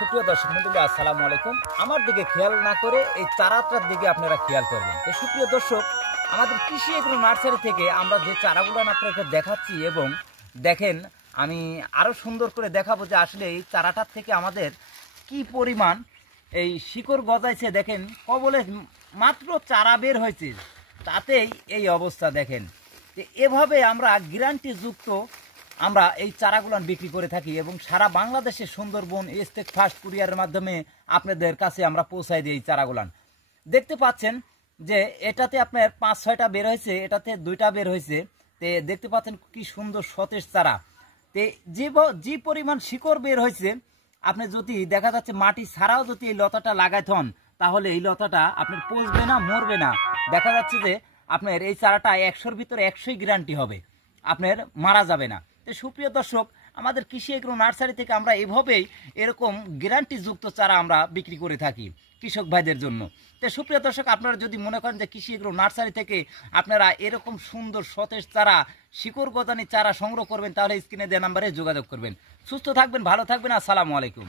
সুপ্রিয় দর্শক মন্ডলী, আসসালামু আলাইকুম। আমার দিকে খেয়াল না করে এই চারাটার দিকে আপনারা খেয়াল করবেন। তো সুপ্রিয় দর্শক, আমাদের কৃষি এগ্রো নার্সারি থেকে আমরা যে চারাগুলো আপনাকে দেখাচ্ছি এবং দেখেন আমি আরও সুন্দর করে দেখাবো যে আসলে এই চারাটার থেকে আমাদের কি পরিমাণ এই শিকড় গজাইছে। দেখেন কবলে মাত্র চারা বের হয়েছে, তাতেই এই অবস্থা। দেখেন এভাবে আমরা গ্যারান্টিযুক্ত আমরা এই চারাগুলান বিক্রি করে থাকি এবং সারা বাংলাদেশে সুন্দরবন স্টেট ফাস্ট কুরিয়ারের মাধ্যমে আপনাদের কাছে আমরা পৌঁছাই দিই এই চারাগুলান। দেখতে পাচ্ছেন যে এটাতে আপনার 5-6টা বের হয়েছে, এটাতে 2টা বের হয়েছে। তে দেখতে পাচ্ছেন কি সুন্দর সতেজ চারা। তে যে পরিমাণ শিকড় বের হয়েছে, আপনি যদি দেখা যাচ্ছে মাটি ছাড়াও যদি এই লতাটা লাগাইতে হন, তাহলে এই লতাটা আপনার পচবে না, মরবে না। দেখা যাচ্ছে যে আপনার এই চারাটা 100-র ভিতরে 100ই গ্যারান্টি হবে, আপনার মারা যাবে না। তো সুপ্রিয় দর্শক, আমাদের কৃষি এগ্রো নার্সারি থেকে আমরা এভাবেই এরকম গ্যারান্টিযুক্ত চারা আমরা বিক্রি করে থাকি কৃষক ভাইদের জন্য। তো সুপ্রিয় দর্শক, আপনারা যদি মনে করেন যে কৃষি এগ্রো নার্সারি থেকে আপনারা এরকম সুন্দর সতেজ চারা, শিকড় গজানি চারা সংগ্রহ করবেন, তাহলে স্ক্রিনে দেওয়া নাম্বারে যোগাযোগ করবেন। সুস্থ থাকবেন, ভালো থাকবেন। আসসালামু আলাইকুম।